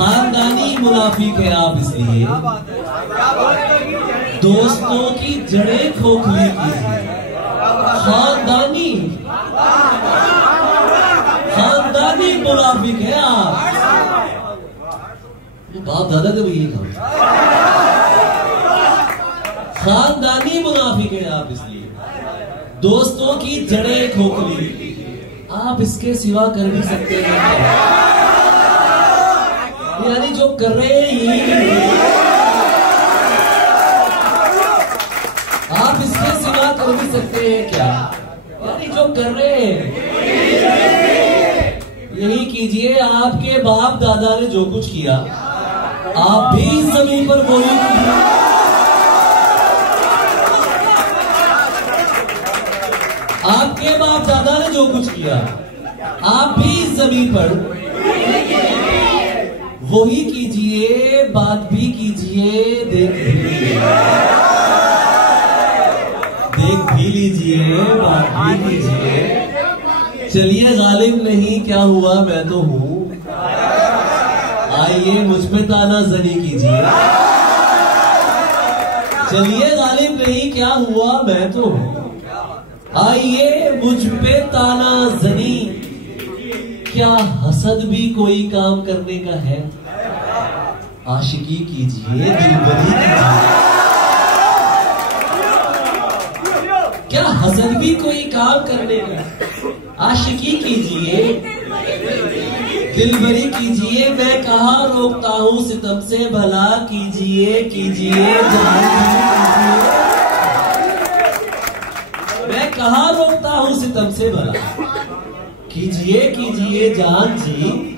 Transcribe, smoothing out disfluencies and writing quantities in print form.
खानदानी मुनाफिक है आप इसलिए दोस्तों की जड़ें खोखली कीजिए। खानदानी मुनाफिक है आप। बाप दादा का भी यही कहा, खानदानी मुनाफिक है आप इसलिए दोस्तों की जड़ें खोखली। आप इसके सिवा कर भी सकते हैं, यानी जो कर रहे हैं आप इसके सिवा कर भी सकते हैं क्या? यानी जो कर रहे हैं यही कीजिए। आपके बाप दादा ने जो कुछ किया आप भी इस जमीन पर वही कीजिए। आपके बाप दादा ने जो कुछ किया आप भी इस जमीन पर वही कीजिए। बात भी कीजिए, देख भी लीजिए, बात भी कीजिए। चलिए गालिब नहीं क्या हुआ मैं तो हूं, आइए मुझ पे ताना जनी कीजिए। चलिए गालिब नहीं क्या हुआ मैं तो हूं, आइए मुझ पे ताना जनी। क्या हसद भी कोई काम करने का है? आशिकी कीजिए, दिलबरी कीजिए। क्या हसद भी कोई काम करने का? आशिकी कीजिए, दिलबरी कीजिए। मैं कहाँ रोकता हूँ सितम से, भला कीजिए कीजिए जान कीजिए। मैं कहाँ रोकता हूँ सितम से, भला कीजिए कीजिए जान जी।